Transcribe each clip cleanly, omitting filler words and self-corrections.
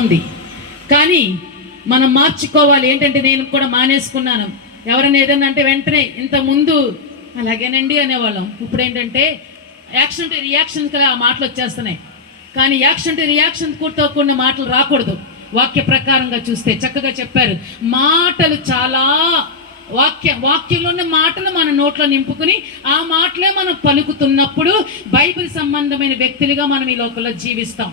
ఉంది. కానీ మనం మార్చుకోవాలి. ఏంటంటే నేను కూడా మానేసుకున్నాను. ఎవరైనా ఏదన్నా అంటే వెంటనే ఇంత ముందు అలాగేనండి అనేవాళ్ళం. ఇప్పుడు ఏంటంటే యాక్షన్ టు రియాక్షన్ కదా ఆ మాటలు వచ్చేస్తున్నాయి. కానీ యాక్షన్ టు రియాక్షన్ కూర్చోకుండా మాటలు రాకూడదు. వాక్య ప్రకారంగా చూస్తే చక్కగా చెప్పారు. మాటలు చాలా వాక్యంలోని మాటలు మన నోట్లో నింపుకుని ఆ మాటలే మనం పలుకుతున్నప్పుడు బైబిల్ సంబంధమైన వ్యక్తులుగా మనం ఈ లోకంలో జీవిస్తాం.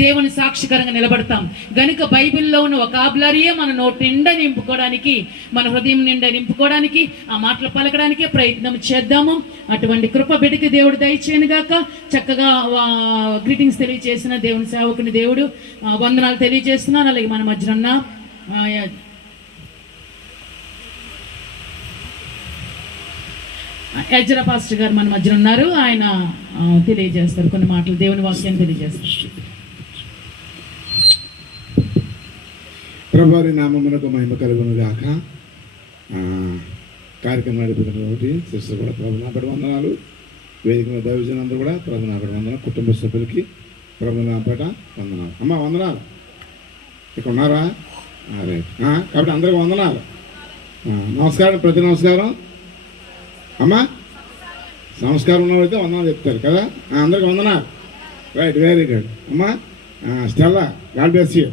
దేవుని సాక్షికరంగా నిలబడతాం. గనుక బైబిల్లో ఉన్న వొకాబులరీయే మన నోటి నిండా నింపుకోవడానికి, మన హృదయం నిండా నింపుకోవడానికి, ఆ మాటలు పలకడానికే ప్రయత్నం చేద్దాము. అటువంటి కృప బిడ్డకి దేవుడు దయచేయను గాక. చక్కగా గ్రీటింగ్స్ తెలియజేసిన దేవుని సేవకుని దేవుడు వందనాలు తెలియజేస్తున్నాను. అలాగే మన మధ్యన ఉన్న ఎజ్రా పాస్టర్ గారు మన మధ్యన ఉన్నారు. ఆయన తెలియజేస్తారు కొన్ని మాటలు, దేవుని వాక్యాన్ని తెలియజేస్తారు. ప్రభువారి నామమునకు మహిమ కలుగును గాక. కార్యక్రమం నడుపుతున్న ఒకటి సిస్టర్ కూడా ప్రభు నాపడి వందనాలు. వేదిక మీద దైవజనులందరూ కూడా ప్రభు నాపడి వందనాలు. కుటుంబ సభ్యులకి ప్రభు నాపట వందనాలు. అమ్మ వందనాలు. ఇక్కడ ఉన్నారా? రైట్. కాబట్టి అందరికి వందనాలు. నమస్కారం, ప్రతి నమస్కారం. అమ్మా సంస్కారం ఉన్నవారైతే వందనాలు చెప్తారు కదా. అందరికి వందనాలు. Right, very good. అమ్మా స్టెల్లా, గాడ్ బ్లెస్ యూ.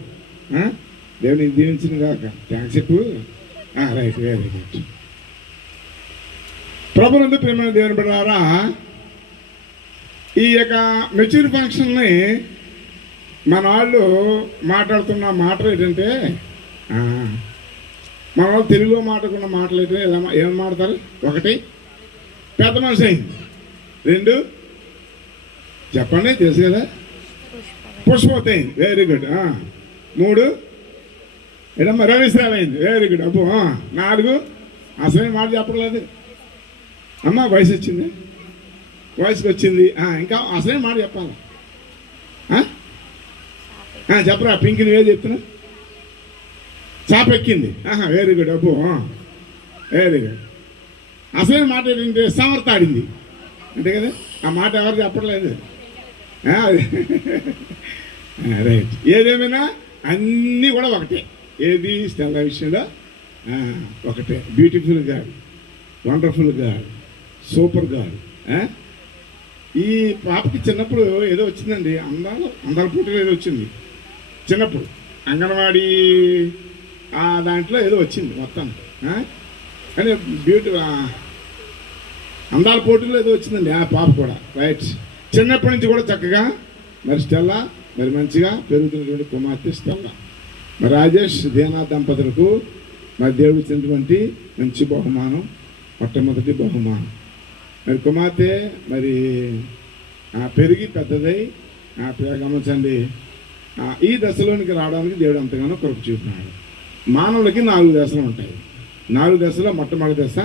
దేవుని దీవించిన కాక థ్యాంక్స్ చెప్పు. Right, very good. ప్రభునందు ప్రేమ దేవుని బిడ్డలారా, ఈ యొక్క మెచ్యూర్ ఫంక్షన్ని మన వాళ్ళు మాట్లాడుతున్న మాటలు ఏంటంటే, మన వాళ్ళు తెలుగులో మాట్లాడుకున్న మాటలు ఏంటంటే ఏమని మాట్లాడతారు? ఒకటి, పెద్ద మనిషి అయింది. రెండు, చెప్పండి తెలుసు కదా, పుష్పవతి అయింది. Very good. మూడు, ఏదమ్మా రవిశ్రాలు అయింది. Very good. అబ్బో. నాలుగు, అసలైన మాట చెప్పలేదు. అమ్మ వయసు వచ్చింది, వయసుకి వచ్చింది. ఇంకా అసలైన మాట చెప్పాలి. చెప్పరా పింకి, నువ్వే చెప్తున్నా. చాపెక్కింది. Very good. అబ్బో, వెరీ గుడ్. అసలైన మాట ఏంటంటే సమర్థాడింది. అంతే కదా. ఆ మాట ఎవరు చెప్పట్లేదు. రైట్. ఏదేమైనా అన్నీ కూడా ఒకటే. ఏది స్టెల్లా విషయంలో ఒకటే. Beautiful God, wonderful God, super God. ఈ పాపకి చిన్నప్పుడు ఏదో వచ్చిందండి, అందాల పోటీలో ఏదో వచ్చింది చిన్నప్పుడు. అంగన్వాడీ దాంట్లో ఏదో వచ్చింది మొత్తం. కానీ అందాల పోటీలో ఏదో వచ్చిందండి ఆ పాప కూడా. రైట్. చిన్నప్పటి నుంచి కూడా చక్కగా మరి స్టెల్లా మరి మంచిగా పెరుగుతున్నటువంటి కుమార్తె స్టెల్లా. మరి రాజేష్ దేనా దంపతులకు మరి దేవుడు ఇచ్చినటువంటి మంచి బహుమానం, మొట్టమొదటి బహుమానం. మరి కుమార్తె మరి పెరిగి పెద్దదై గమనించండి, ఈ దశలోనికి రావడానికి దేవుడు అంతగానో కృప చూపినాడు. మానవులకి 4 దశలు ఉంటాయి. 4 దశలో మొట్టమొదటి దశ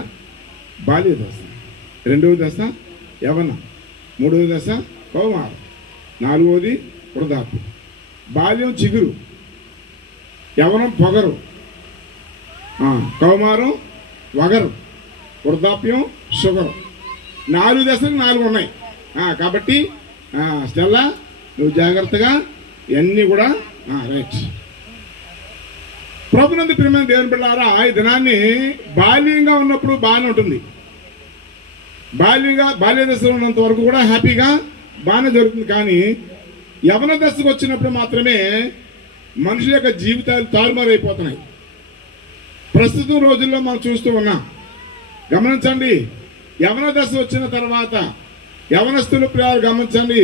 బాల్య దశ, రెండవ దశ యవ్వనం, మూడవ దశ కౌమారం, 4వది వృద్ధాప్యం. బాల్యం చిగురు, యవ్వనం పొగరు, కౌమారం వగరు, వృద్ధాప్యం షుగరు. 4 దశలు 4 ఉన్నాయి. కాబట్టి స్టెల్లా నువ్వు జాగ్రత్తగా ఇవన్నీ కూడా రైట్. ప్రభునందు ప్రియమైన దేవుని బిడ్డలారా, ఈ దినాన్ని బాల్యంగా ఉన్నప్పుడు బాగానే ఉంటుంది. బాల్య దశలో ఉన్నంత వరకు కూడా హ్యాపీగా బాగానే జరుగుతుంది. కానీ యవన దశకు వచ్చినప్పుడు మాత్రమే మనుషుల యొక్క జీవితాలు తారుమారైపోతున్నాయి. ప్రస్తుతం రోజుల్లో మనం చూస్తూ ఉన్నాం. గమనించండి, యవన దశ వచ్చిన తర్వాత యవనస్తులు ప్రియాలు గమనించండి,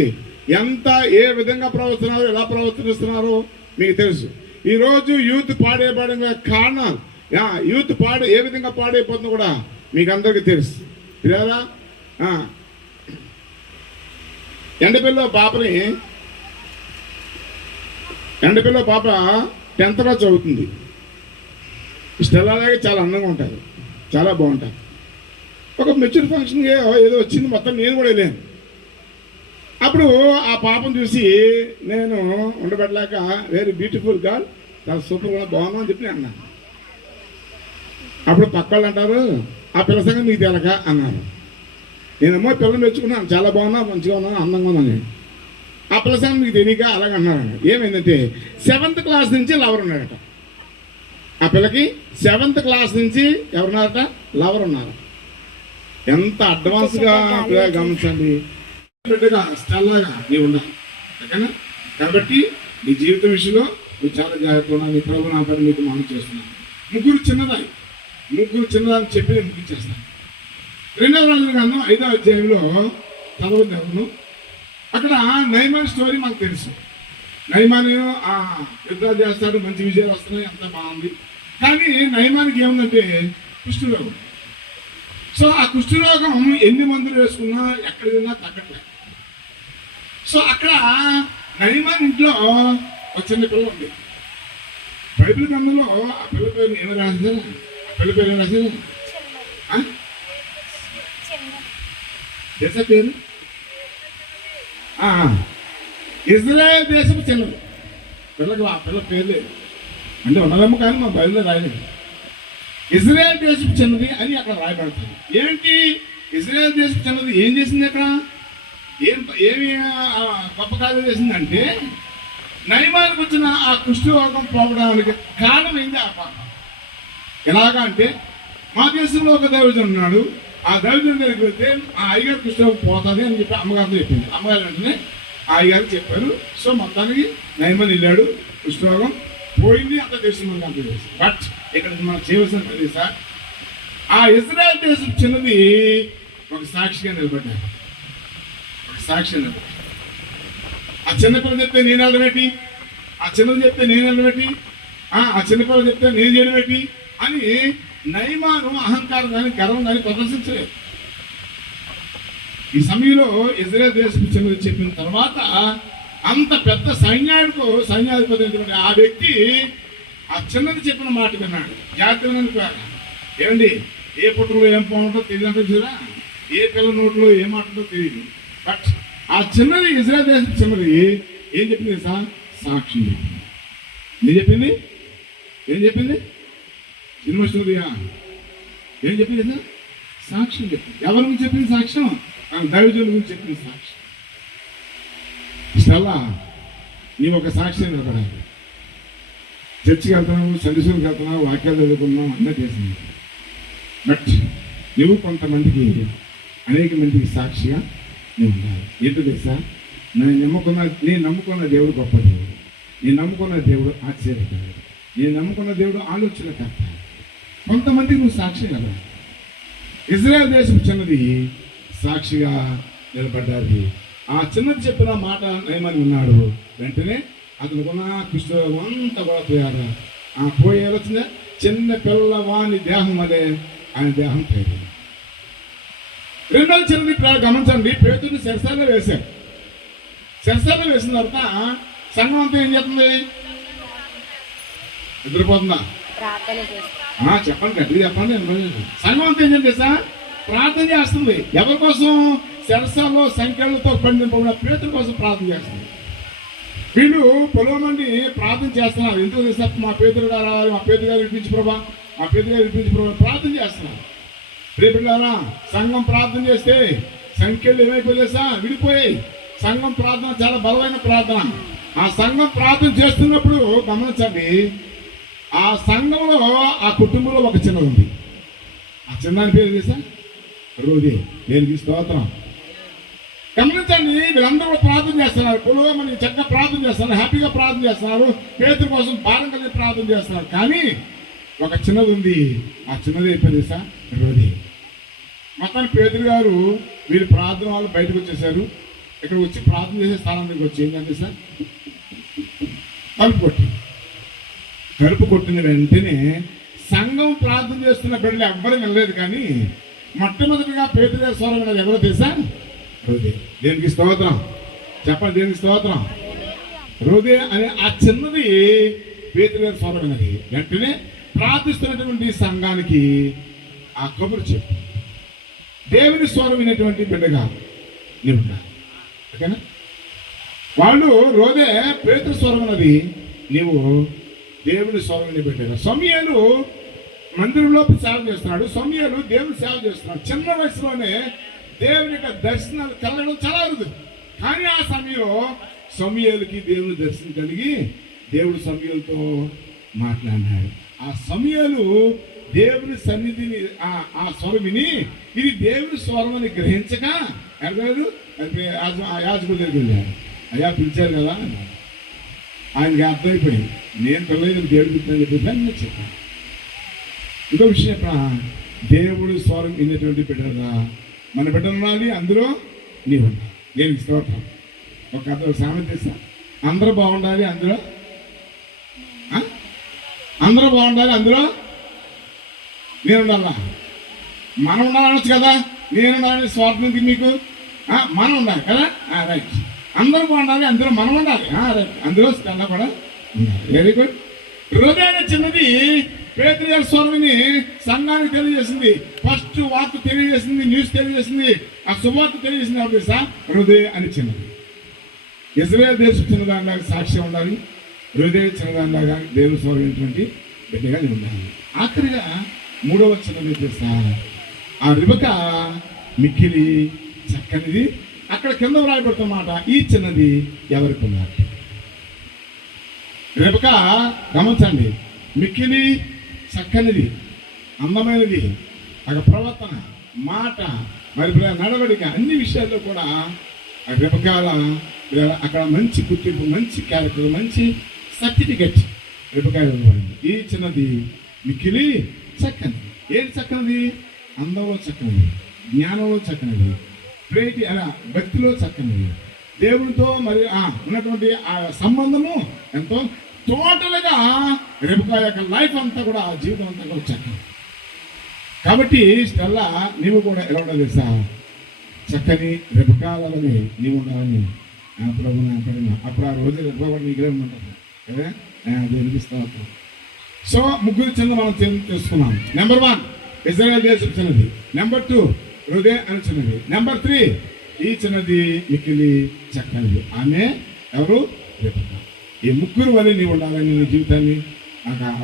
ఏ విధంగా ప్రవర్తిస్తున్నారో, ఎలా ప్రవర్తిస్తున్నారో మీకు తెలుసు. ఈరోజు యూత్ పాడైపోవడం కారణాలు, యూత్ ఏ విధంగా పాడైపోతుందో కూడా మీకు అందరికీ తెలుసు. ప్రియారా, ఎండపిల్ల పాప 10th క్లాస్ చదువుతుంది. స్టెల్లాగే చాలా అందంగా ఉంటుంది, చాలా బాగుంటుంది. ఒక మెచ్యూర్ ఫంక్షన్కి ఏదో వచ్చింది, మొత్తం నేను కూడా వెళ్ళాను. అప్పుడు ఆ పాపను చూసి నేను ఉండబెట్టలేక వెరీ బ్యూటిఫుల్ గర్ల్, చాలా సూపర్గా బాగున్నావు అని చెప్పి అన్నాను. అప్పుడు పక్క వాళ్ళు అంటారు, ఆ పిల్ల సంగతి మీకు తెలక అన్నారు. నేనేమో పిల్లలు మెచ్చుకున్నాను, చాలా బాగున్నా, మంచిగా ఉన్నాను, అందంగా ఉన్నాను. ఆ పిల్లసాన్ని మీకు తెలియక అలాగ అన్నారన్న. ఏమైందంటే 7th క్లాస్ నుంచి లవర్ ఉన్నాడట. ఆ పిల్లకి 7th క్లాస్ నుంచి ఎవరున్నారట? లవర్ ఉన్నారు. ఎంత అడ్వాన్స్గా గమనించండి. బిడ్డగా స్టెల్లాగా నీవు ఉండాలి, ఓకేనా? కాబట్టి నీ జీవితం విషయంలో నువ్వు చాలా జాగ్రత్తగా ఉన్నా. నీ ప్రభు నా పని మీకు మనం చేస్తున్నాను. ముగ్గురు చిన్నదాన్ని చెప్పి నేను ముగించేస్తాను. 2వ రాజుల గ్రంథం 5వ అధ్యాయంలో చదవద్దాము. అక్కడ నయమాన్ స్టోరీ మనకు తెలుసు. నయమాన్ యుద్ధాలు చేస్తాడు, మంచి విజయాలు వస్తున్నాయి, అంతా బాగుంది. కానీ నయమానికి ఏముందంటే కుష్ఠరోగం. సో ఆ కుష్ఠరోగం ఎన్ని మందులు వేసుకున్నా ఎక్కడ తిన్నా తగ్గట్లేదు. సో అక్కడ నయమాన్ ఇంట్లో ఒక చిన్న పిల్ల ఉంది. బైబిల్ గ్రంథంలో ఆ పిల్ల పేరు ఏమి రాశారు? ఆ పిల్ల పేరు ఏమి రాశారు? దేశ పేరు ఇజ్రాయెల్ దేశం చిన్నది. పిల్లకి ఆ పిల్ల పేరు లేదు అంటే ఉన్నదమ్మ, కానీ మా బైబిల్లో రాయలేదు. ఇజ్రాయెల్ దేశం చిన్నది అని అక్కడ రాయబడుతుంది. ఏంటి ఇజ్రాయెల్ దేశం చిన్నది? ఏం చేసింది అక్కడ? ఏమి గొప్ప కార్యం చేసిందంటే నయమానికి వచ్చిన ఆ కుష్ఠరోగం పోవడానికి కారణం ఏంది? ఆ పాప ఎలాగా అంటే మా దేశంలో ఒక దైవజనుడు ఉన్నాడు. ఆ దైవజనుడి దగ్గరికి వెళ్తే ఆ అయ్యగారు కుష్ఠరోగం పోతుంది అని చెప్పి అమ్మగారితో చెప్పింది. అమ్మగారు వెంటనే ఆ అయ్యగారు చెప్పారు. సో మొత్తానికి నయమాన్ వెళ్ళాడు, కుష్ఠరోగం పోయింది, అంత దేశంలో కంప్లీట్. బట్ ఇక్కడ మనం చేయవలసిన పని సార్, ఆ ఇజ్రాయెల్ దేశం చిన్నది ఒక సాక్షిగా నిలబడ్డారు. ఒక సాక్షిగా నిలబడ్డారు. ఆ చిన్నపిల్ల చెప్తే నేను వెళ్ళబెట్టి, ఆ చిన్నది చెప్తే నేను వెళ్ళబెట్టి, ఆ చిన్నపిల్ల చెప్తే నేను చేయడం పెట్టి అని నయమాను అహంకారం కానీ గర్వం కానీ ప్రదర్శించలేదు. ఈ సమయంలో ఇజ్రాయెల్ దేశం చిన్నది చెప్పిన తర్వాత అంత పెద్ద సైన్యాధిపతి ఆ వ్యక్తి ఆ చిన్నది చెప్పిన మాట విన్నాడు. జాగ్రత్త విన్నాను. ఏమండి, ఏ పుట్టులో ఏం పోతుందో తెలియదంటే చూరా, ఏ పిల్ల నోట్లో ఏం మాటందో తెలియదు. బట్ ఆ చిన్నది ఇజ్రాయెల్ దేశం చిన్నది ఏం చెప్పింది సార్? సాక్షి చెప్పింది. ఏం చెప్పింది? యూనివర్సిటీయా ఏం చెప్పింది సార్? సాక్ష్యం చెప్పింది. ఎవరి గురించి చెప్పింది సాక్ష్యం? దైవజనుల గురించి చెప్పింది సాక్ష్యం. స్టెల్లా, నీవు ఒక సాక్షి నిలబడాలి. చర్చికి వెళ్తున్నావు, సందేశానికి వెళ్తున్నావు, వాక్యాలు చదువుకున్నావు, అన్నీ చేసింది. బట్ నువ్వు కొంతమందికి, అనేక మందికి సాక్షిగా నువ్వు ఉండాలి. ఏంటో తెలుసా? నేను నమ్ముకున్న దేవుడు గొప్ప దేవుడు. నేను నమ్ముకున్న దేవుడు ఆశ్చర్యకరుడు. నేను నమ్ముకున్న దేవుడు ఆలోచనకర్త. కొంతమందికి నువ్వు సాక్షి నిలబడాలి. ఇజ్రాయెల్ దేశం చిన్నది సాక్షిగా నిలబడ్డాది. ఆ చిన్నది చెప్పిన మాట నయమాన్ విన్నాడు. వెంటనే అతనుకున్న కుష్ఠరోగం అంతా కూడా పోయారు. పోయేవచ్చిందే చిన్న పిల్లవాని దేహం అదే ఆయన దేహం పోయింది. 2వ చిన్నది గమనించండి, పేతుని శరసాల్లో వేశారు. శరసాల్లో వేసిన తర్వాత సంఘం అంతా ఏం చేస్తుంది? నిద్రపోతుందా? చెప్పండి, గట్టిగా చెప్పండి. సంఘం అంతా ఏం చేస్తుంది సార్? ప్రార్థన చేస్తుంది. ఎవరి కోసం? శరసాల్లో సంఖ్యలతో పండింపబడిన పేతుల కోసం ప్రార్థన చేస్తుంది. వీళ్ళు పొలం మంది ప్రార్థన చేస్తున్నారు. ఎందుకు తెలుసా? మా పేతురు గారు, మా పేరు గారు వినిపించి ప్రభా, మా పేరు గారు వినిపించి ప్రభా ప్రార్థన చేస్తున్నారు. రేపులారా సంఘం ప్రార్థన చేస్తే సంఖ్యలు ఏమైపోయాయి సార్? విడిపోయాయి. సంఘం ప్రార్థన చాలా బలమైన ప్రార్థన. ఆ సంఘం ప్రార్థన చేస్తున్నప్పుడు గమనించండి, ఆ సంఘంలో ఆ కుటుంబంలో ఒక చిన్నది ఉంది. ఆ చిన్నాని పేరు తెలుసా? రోజే. దేనికి స్తోత్రం. గమనించండి, వీళ్ళందరూ ప్రార్థన చేస్తున్నారు. పొలం మనకి చక్కగా ప్రార్థన చేస్తున్నారు, హ్యాపీగా ప్రార్థన చేస్తున్నారు, పేతుల కోసం భారం కలిగి ప్రార్థన చేస్తున్నారు. కానీ ఒక చిన్నది ఉంది. ఆ చిన్నది అయిపోయింది సార్, రోజే. మొత్తాన్ని పేతురు గారు వీళ్ళు ప్రార్థన వాళ్ళు బయటకు వచ్చేసారు. ఇక్కడ వచ్చి ప్రార్థన చేసే స్థానానికి వచ్చి ఏంటంటే సార్, కలుపు కొట్టిన వెంటనే సంఘం ప్రార్థన చేస్తున్న బిడ్డలు ఎవ్వరూ వెళ్ళలేదు. కానీ మొట్టమొదటిగా పేతురు గారి స్వరం విన్నది ఎవరో తెలుసా? రోజే. దేనికి స్తోత్రం చెప్పండి, దేనికి స్తోత్రం. రోజే అనే ఆ చిన్నది పేతురు గారి స్వరం విన్నది. వెంటనే ప్రార్థిస్తున్నటువంటి సంఘానికి ఆ కబురు చెప్పు, దేవుని స్వరం వినేటువంటి బిడ్డగా నీవు ఉండాలి. ఓకేనా? వాళ్ళు రోజే పేతురు స్వరం అన్నది, నీవు దేవుని స్వరం వినే బిడ్డగా. సమూయేలు మందిరంలో సేవ చేస్తున్నాడు. సమూయేలు దేవుని సేవ చేస్తున్నాడు. చిన్న వయసులోనే దేవుని యొక్క దర్శనాలు కలగడం చాలా అరుదు. కానీ ఆ సమయంలో సమూయేలుకి దేవుని దర్శనం కలిగి దేవుడు సమూయేలుతో మాట్లాడినాడు. ఆ సమూయేలు దేవుని సన్నిధిని ఆ స్వరం విని ఇది దేవుని స్వరం అని గ్రహించక అర్థలేదు. యాజకుడి దగ్గరికి వెళ్ళాడు. అయ్యా పిలిచారు కదా అన్నాడు. ఆయనకి అర్థమైపోయింది, నేను పిల్లలు దేవుడు పిలిచాను చెప్పేసి నేను చెప్పాను. ఇంకో విషయం చెప్పిన, దేవుడు స్వరం వినేటువంటి బిడ్డగా మన బిడ్డలు ఉండాలి, అందులో నీవు ఉండాలి. నేను స్తోత్రం. ఒక అర్థం సామెత ఇస్తా, అందరూ బాగుండాలి అందులో, అందరూ బాగుండాలి అందులో నేను ఉండాలా. మనం ఉండాలనొచ్చు కదా, నేను ఉండాలని స్వార్థం మీకు, మనం ఉండాలి కదా, రైట్. అందరూ బాగుండాలి అందులో మనం ఉండాలి, రైట్. అందులో స్టెల్లా కూడా ఉండాలి. Very good. హృదయాన్ని చిన్నది పేతురు గారి స్వరమిని సంఘానికి తెలియజేసింది. ఫస్ట్ వార్త తెలియజేసింది, న్యూస్ తెలియజేసింది, ఆ శుభవార్త తెలియజేసింది. ఎవరు తెలుసా? హృదయ అని చిన్నది. ఇజ్రాయేల్ దేశం చిన్నదానిలాగా సాక్ష్యం ఉండాలి, హృదయ చిన్నదానిలాగా దేవుని స్వరమైనటువంటి బిడ్డగా ఉండాలి. ఆఖరిగా 3వ చిన్నది తెలుసా? ఆ రిబకా మిక్కిలి చక్కనిది. అక్కడ కింద వ్రాయబడుతున్నమాట, ఈ చిన్నది ఎవరికి ఉన్నారు? రిబకా గమనించండి, మిక్కిలి చక్కనిది, అందమైనది, అక్కడ ప్రవర్తన, మాట, మరి నడవడిక, అన్ని విషయాల్లో కూడా రిబకాల అక్కడ మంచి గుర్తింపు, మంచి క్యారెక్టర్, మంచి సర్టిఫికెట్ రిబకా ఇవ్వబడింది. ఈ చిన్నది మిక్కిలి చక్కనిది. ఏది చక్కనిది? అందంలో చక్కనిది, జ్ఞానంలో చక్కనిది, ప్రేటి అలా భక్తిలో చక్కనిది, దేవుడితో మరి ఉన్నటువంటి ఆ సంబంధము ఎంతో టోటల్గా రిబకా యొక్క లైఫ్ అంతా కూడా, ఆ జీవితం అంతా కూడా చక్కని. కాబట్టి స్టెల్లా నీవు కూడా ఎలా ఉండాలి తెలుసా? చక్కని రిబకాలని నీవు ఉండాలని ప్రభు అప్పుడు ఆ రోజు రిబకా నీకు ఉంటుంది కదా, అది వినిపిస్తా ఉంటాం. సో ముగ్గురు చిన్న మనం తెలుసుకున్నాం. నెంబర్ 1 ఇజ్రాయేల్ దేశం చిన్నది, నెంబర్ 2 హృదయ అని చిన్నది, నెంబర్ 3 ఈ చిన్నది మిక్కిలి చక్కనిది. ఆమె ఎవరు? రిబకా. ఈ ముగ్గురు వల్ల నీవు ఉండాలని నీ జీవితాన్ని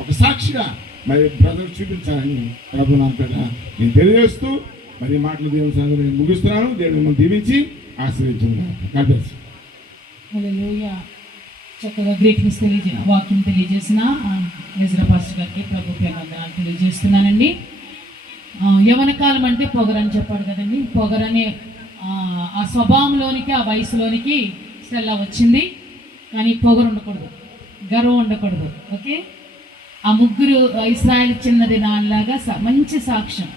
ఒక సాక్షిగా మరి ప్రజలు చూపించాలని ప్రభు నా పేర నేను తెలియజేస్తూ మరి మాటలు దేవుని సంగతి నేను ముగిస్తున్నాను. దేవుడు మనం దీవించి ఆశీర్వదించుకున్నాను. చక్కగా గ్రీటింగ్స్ వాక్యం తెలియజేసిన ఎజ్రా పాస్టర్ గారికి ప్రభు వందనాలు తెలియజేస్తున్నానండి. యవన కాలం అంటే పొగరని చెప్పాడు కదండి. పొగరనే ఆ స్వభావంలోనికి, ఆ వయసులోనికి స్టెల్లా వచ్చింది. కానీ పొగరు ఉండకూడదు, గర్వం ఉండకూడదు. ఓకే, ఆ ముగ్గురు ఇశ్రాయేల్ చిన్నది నాలాగా మంచి సాక్ష్యం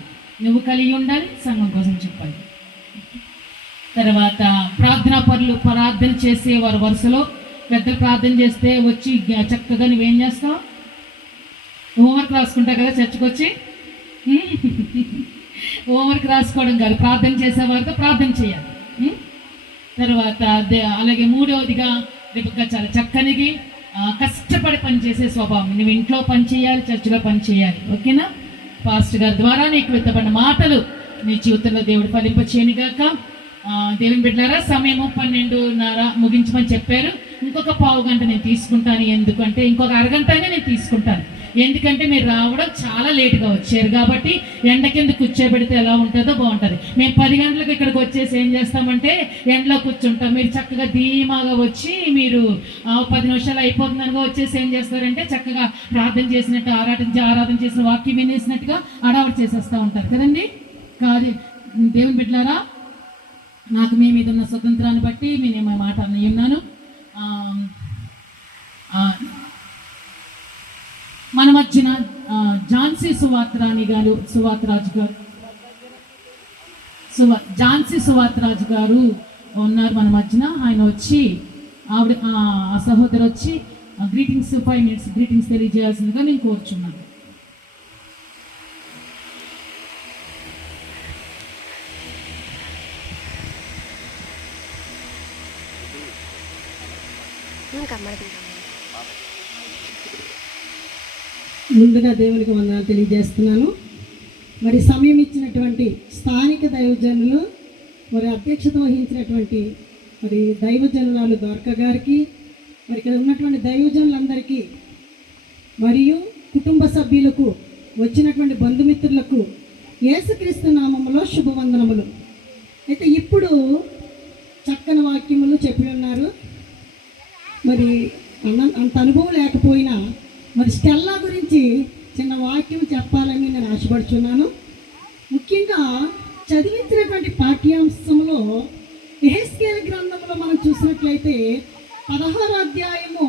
నువ్వు కలిగి ఉండాలి, సంఘం కోసం చెప్పాలి. తర్వాత ప్రార్థనా పరులు ప్రార్థన చేసే వారి వరుసలో పెద్దలు ప్రార్థన చేస్తే వచ్చి చక్కగా నువ్వేం చేస్తావు? హోంవర్క్ రాసుకుంటావు కదా చర్చకు వచ్చి. హోంవర్క్ రాసుకోవడం కాదు, ప్రార్థన చేసేవారితో ప్రార్థన చేయాలి. తర్వాత అలాగే 3వదిగా రిబకా చాలా చక్కనిది, కష్టపడి పనిచేసే స్వభావం. నువ్వు ఇంట్లో పని చేయాలి, చర్చిలో పని చేయాలి. ఓకేనా? పాస్టర్ గారి ద్వారా నీకు విత్తబడిన మాటలు నీ జీవితంలో దేవుడు ఫలింపచేయనుగాక. దేవుని బిడ్డలారా, సమయము 12:30 ముగించమని చెప్పారు. ఇంకొక పావు గంట నేను తీసుకుంటాను. ఎందుకంటే ఇంకొక అరగంటనే నేను తీసుకుంటాను. ఎందుకంటే మీరు రావడం చాలా లేటుగా వచ్చారు కాబట్టి ఎండ కింద కూర్చోబెడితే ఎలా ఉంటుందో బాగుంటుంది. మేము 10 గంటలకు ఇక్కడికి వచ్చేసి ఏం చేస్తామంటే ఎండలో కూర్చుంటాం. మీరు చక్కగా ధీమాగా వచ్చి మీరు 10 నిమిషాలు అయిపోతుందనుగా వచ్చేసి ఏం చేస్తారంటే చక్కగా ప్రార్థన చేసినట్టు, ఆరాధన చేసిన వాక్యం వినేసినట్టుగా అడావడి చేసేస్తూ ఉంటారు కదండి. కాదు దేవుని బిడ్డలారా, నాకు మీ మీద ఉన్న స్వతంత్రాన్ని బట్టి నేను మా మాట అన్నయ్య ఉన్నాను. మన మధ్యన ఝాన్సీ సువాత్రాణి గారు, ఝాన్సీ సువాత్రాజు గారు ఉన్నారు మన మధ్యన. ఆయన వచ్చి ఆవిడ ఆ సహోదరు వచ్చి గ్రీటింగ్స్ 5 minutes గ్రీటింగ్స్ తెలియజేయాల్సిందిగా నేను కోరుచున్నాను. ముందుగా దేవునికి వందనాలు తెలియజేస్తున్నాను. మరి సమయం ఇచ్చినటువంటి స్థానిక దైవజనులు, మరి అధ్యక్షత వహించినటువంటి మరి దైవజనురాలు ద్వారక గారికి, మరి ఇక్కడ ఉన్నటువంటి దైవజనులందరికీ మరియు కుటుంబ సభ్యులకు, వచ్చినటువంటి బంధుమిత్రులకు యేసుక్రీస్తు నామములో శుభవందనములు. అయితే ఇప్పుడు చక్కని వాక్యములు చెప్పి ఉన్నారు. మరి అంత అనుభవం లేకపోయినా మరి స్టెల్లా గురించి చిన్న వాక్యం చెప్పాలని నేను ఆశపడుచున్నాను. ముఖ్యంగా చదివించినటువంటి పాఠ్యాంశంలో యెహెజ్కేలు గ్రంథంలో మనం చూసినట్లయితే 16వ అధ్యాయము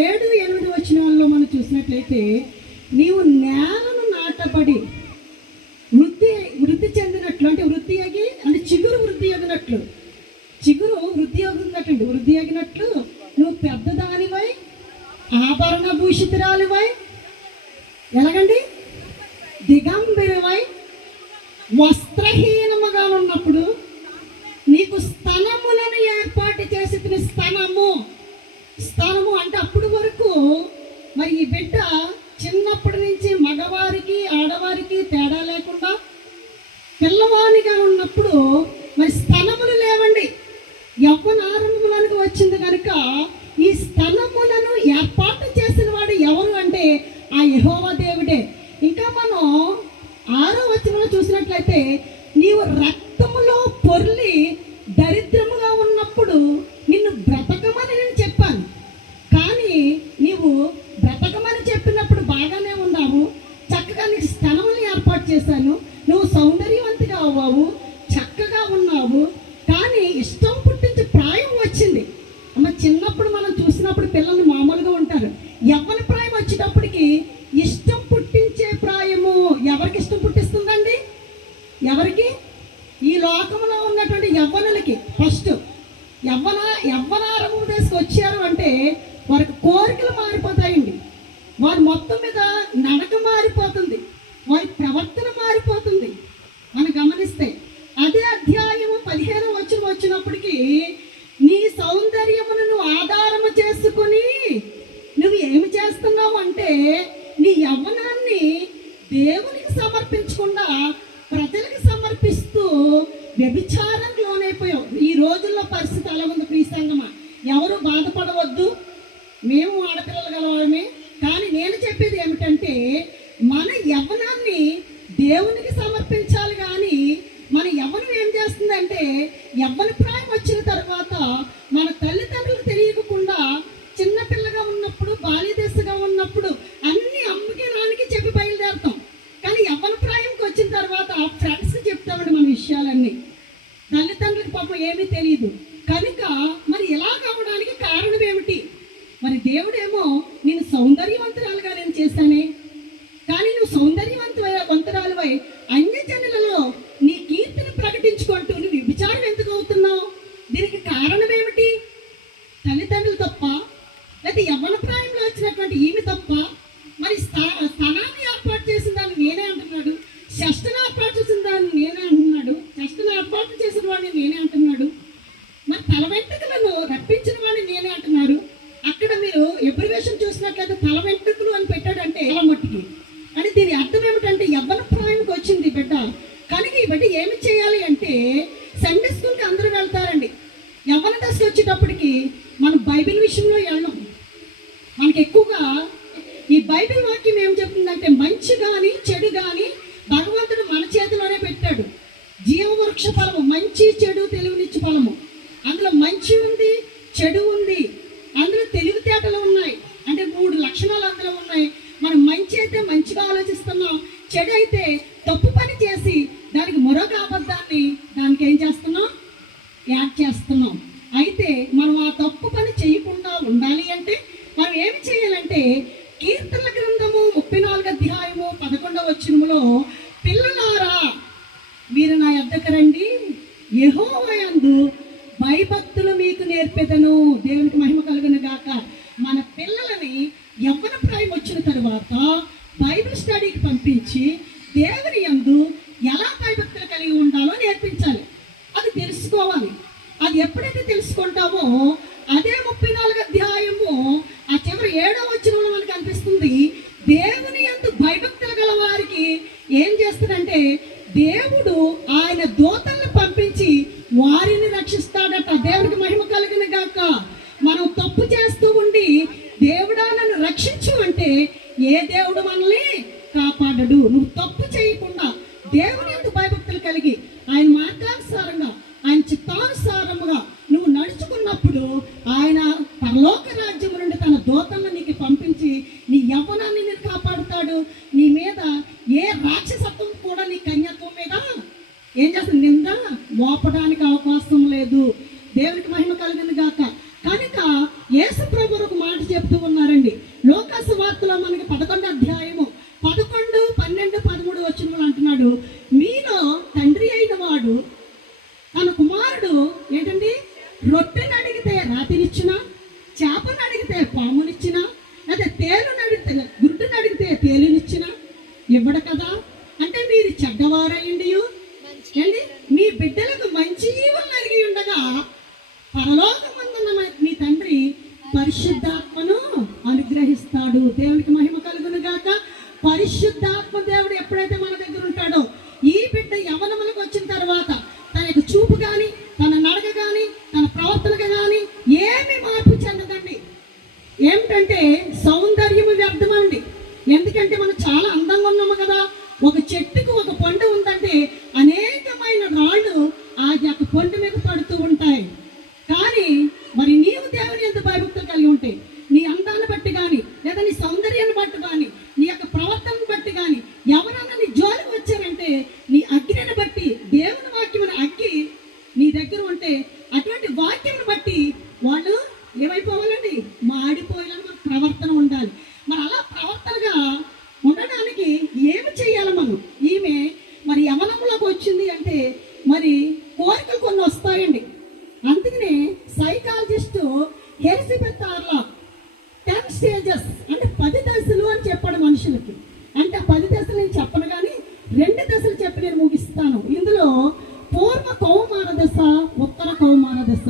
7-8 వచనాల్లో మనం చూసినట్లయితే, నీవు నేలను నాటబడి వృద్ధి చెందినట్లు, అంటే వృద్ధి అగి అంటే చిగురు వృద్ధి అగినట్లు, వృద్ధి అగినట్లు నువ్వు పెద్దదానివై ఆభరణ భూషితురాలివై, ఎలాగండి, దిగంబరివై వస్త్రహీనముగా ఉన్నప్పుడు నీకు స్తనములను ఏర్పాటు చేసి, స్తనము అంటే అప్పుడు వరకు మరి ఈ బిడ్డ చిన్నప్పటి నుంచి మగవారికి ఆడవారికి తేడా లేకుండా పిల్లవానిగా ఉన్నప్పుడు మరి స్తనములు లేవండి, యవ్వనారంభములకు వచ్చింది కనుక ఈ స్తనములను ఏర్పాటు చేసిన వాడు ఎవరు అంటే ఆ యెహోవా దేవుడే. ఇంకా మనం 6వ వచనంలో చూసినట్లయితే, నీవు రక్తములో పొర్లి దరిద్రముగా ఉన్నప్పుడు నిన్ను బ్రతకమని నేను చెప్పాను, కానీ నీవు బ్రతకమని చెప్పినప్పుడు బాగానే ఉన్నావు, చక్కగా నీకు స్థలములను ఏర్పాటు చేశాను, నువ్వు సౌందర్యవంతిగా అవ్వావు, చక్కగా ఉన్నావు, కానీ ఇష్టం పుట్టించే ప్రాయం వచ్చింది. అమ్మ, చిన్నప్పుడు మనం చూసినప్పుడు పిల్లలు మామూలుగా ఉంటారు, యవ్వన ప్రాయం వచ్చేటప్పటికి ఇష్టం పుట్టించే ప్రాయము ఎవరికి ఇష్టం పుట్టిస్తుందండి? ఎవరికి? ఈ లోకంలో ఉన్నటువంటి యవ్వనులకి. ఫస్ట్ యవ్వనారంభం దశకు వచ్చారు అంటే వారికి కోరికలు మారిపోతాయండి, వారి మొత్తం మీద నడక మారిపోతుంది, వారి ప్రవర్తన మారిపోతుంది. మనం గమనిస్తే అదే అధ్యాయము 15వ వచనం వచ్చినప్పటికీ, నీ సౌందర్యమును నువ్వు ఆధారము చేసుకుని నువ్వు ఏమి చేస్తున్నావు అంటే నీ యవ్వనాన్ని దేవునికి సమర్పించకుండా ప్రజలకు సమర్పిస్తూ వ్యభిచారం లోనైపోయావు. ఈ రోజుల్లో పరిస్థితి అలా ఉంది. ప్రియ సంగమా, ఎవరు బాధపడవద్దు, మేము ఆడపిల్లలు గలవాళ్ళమే, కానీ నేను చెప్పేది ఏమిటంటే మన యవ్వనాన్ని దేవునికి సమర్పించాలి. కానీ మన యవ్వనం ఏం చేస్తుందంటే, యవ్వన ప్రాయం వచ్చిన తర్వాత మన తల్లిదండ్రులకు తెలియకుండా చిన్నపిల్లగా ఉన్నప్పుడు, బాల్య దశగా ఉన్నప్పుడు అన్ని అమ్మకి నాన్నకి చెప్పి బయలుదేరుతాం. కానీ యవ్వన ప్రాయంకి వచ్చిన తర్వాత ఫ్రెండ్స్కి చెప్తామండి మన విషయాలన్నీ. తల్లిదండ్రులకు పాపం ఏమీ తెలియదు కనుక మరి ఇలా కావడానికి కారణం ఏమిటి? మరి దేవుడేమో నేను సౌందర్యవంతురాలుగా నేను చేశానే, కానీ నువ్వు సౌందర్యవంతురాలువై అన్యజనులలో నీ కీర్తిని ప్రకటించుకుంటూ నువ్వు విచారం ఎందుకు అవుతున్నావు? దీనికి కారణం ఏమిటి? తల్లిదండ్రులు తప్ప, లేకపోతే యవ్వన ప్రాయంలో వచ్చినటువంటి ఈమె తప్ప? మరి స్థానాన్ని ఏర్పాటు చేసిన దాన్ని నేనే అంటున్నాడు, షష్ఠను ఏర్పాటు చేసిన దాన్ని నేనే అంటున్నాడు, షష్ఠను ఏర్పాటు చేసిన వాడిని నేనే అంటున్నాడు, మరి తల వెంట్రుకలను రప్పించిన వాడిని నేనే అంటున్నారు. అక్కడ మీరు ఎబ్రివేషన్ చూసినట్లయితే తల వెంట్రుకలు అని పెట్టాడంటే ఎలా మట్టికి అని దీని అర్థం ఏమిటంటే యవ్వన ప్రాయంకి వచ్చింది బిడ్డ కనుక ఈ బిడ్డ ఏమి చేయాలి అంటే, సండే స్కూల్కి అందరూ వెళ్తారండి. యవ్వన దశకు వచ్చేటప్పటికి మనం బైబిల్ విషయంలో వెళ్ళం. మనకి ఎక్కువగా ఈ బైబిల్ వాక్యం ఏం చెప్తుందంటే, మంచి కానీ చెడు కానీ భగవంతుడు మన చేతిలోనే పెట్టాడు. జీవవృక్ష ఫలము, మంచి చెడు తెలివినిచ్చు ఫలము, అందులో మంచి ఉంది, చెడు ఉంది, అందులో తెలివితేటలు ఉన్నాయి, అంటే 3 లక్షణాలు అందులో ఉన్నాయి. మనం మంచి అయితే మంచిగా ఆలోచిస్తున్నాం, చెడు అయితే తప్పు పని చేసి దానికి మరొక అబద్ధాన్ని దానికి ఏం చేస్తున్నాం? యాడ్ చేస్తున్నాం. అయితే మనం ఆ తప్పు పని చేయకుండా ఉండాలి అంటే మనం ఏమి చేయాలంటే, కీర్తనల గ్రంథము 34వ అధ్యాయము 11వ వచనములో, పిల్లలారా మీరు నా యొద్దకు రండి, యెహోవా యందు భయభక్తులు మీకు నేర్పెదను. దేవునికి మహిమ కలుగును గాక. మన పిల్లలని యవ్వన ప్రాయం వచ్చిన తర్వాత బైబిల్ స్టడీకి పంపించి దేవుని యందు ఎలా భయభక్తులు కలిగి ఉండాలో నేర్పించాలి. అది తెలుసుకోవాలి. అది ఎప్పుడైతే తెలుసుకుంటామో అదే 34వ అధ్యాయము ఆ చివరి 7వ వచనంలో మనకు అనిపిస్తుంది, దేవుని యందు భయభక్తులు గల వారికి ఏం చేస్తాడంటే దేవుడు ఆయన దూతలను పంపించి వారిని రక్షిస్తాడట. దేవునికి మహిమ కలిగిన గాక. మనం తప్పు చేస్తూ ఉండి దేవుడా నన్ను రక్షించు అంటే ఏ దేవుడు మనల్ని కాపాడడు. నువ్వు తప్పు చేయకుండా దేవుని యందు భయభక్తులు కలిగి ఆయన మార్గానుసారంగా ఆయన చిత్తానుసారముగా నువ్వు నడుచుకున్నప్పుడు ఆయన పరలోక రాజ్యం 11వ అధ్యాయము 11, 12, 13 వచనములు అంటున్నాడు, మీలో తండ్రి అయిన వాడు తన కుమారుడు ఏంటండి రొట్టెని అడిగితే రాతినిచ్చినా, చేపను అడిగితే పామునిచ్చినా, లేదా తేలుని అడిగితే గుడ్డుని అడిగితే తేలునిచ్చినా ఇవ్వడు కదా. అంటే మీరు చెడ్డవారయ్యండి ఏంటి మీ బిడ్డలకు మంచి ఈవులను అడిగి ఉండగా పరలోకమందున్న మీ తండ్రి పరిశుద్ధాత్మను అనుగ్రహిస్తాడు. దేవునికి మహిమ కలుగును గాక. పరిశుద్ధాత్మ దేవుడు ఎప్పుడైతే మన దగ్గర ఉంటాడో, ఈ బిడ్డ యవ్వనములకు వచ్చిన తర్వాత తన యొక్క చూపు కానీ, తన నడక కానీ, తన ప్రవర్తనకు కానీ ఏమి మార్పు చెందదండి. ఏమిటంటే సౌందర్యము వ్యర్థమండి. ఎందుకంటే మనం చాలా అందంగా ఉన్నాము కదా. ఒక చెట్టుకు ఒక పండు ఉందంటే అనేకమైన రాళ్ళు ఆ యొక్క పండు మీద పడుతూ ఉంటాయి. కానీ మరి నీవు దేవుని ఎంత భయభక్తులు కలిగి ఉంటే, నీ అందాన్ని బట్టి కానీ, లేదా నీ సౌందర్యాన్ని బట్టి కానీ, నీ యొక్క ప్రవర్తనను బట్టి కానీ ఎవరన్నా నీ జోలికి వచ్చారంటే, నీ అగ్నిని బట్టి దేవుని వాక్యమును అగ్గి నీ దగ్గర ఉంటే, అటువంటి వాక్యమును బట్టి వాళ్ళు ఏమైపోవాలండి, మాడిపోవాలని మన ప్రవర్తన ఉండాలి. మరి అలా ప్రవర్తనగా ఉండడానికి ఏమి చేయాలి మనం? ఈమె మరి యవనంలోకి వచ్చింది అంటే మరి కోరికలు కొన్ని వస్తాయండి. అందుకనే సైకాలజిస్ట్ ఎలిజబెత్ ఆర్లాక్ 10 స్టేజెస్ అంటే 10 దశలు అని చెప్పాడు మనుషులకి. అంటే ఆ 10 దశలు నేను చెప్పను, కానీ 2 దశలు చెప్పి నేను ముగిస్తాను. ఇందులో పూర్వ కౌమార దశ, ఉత్తర కౌమార దశ.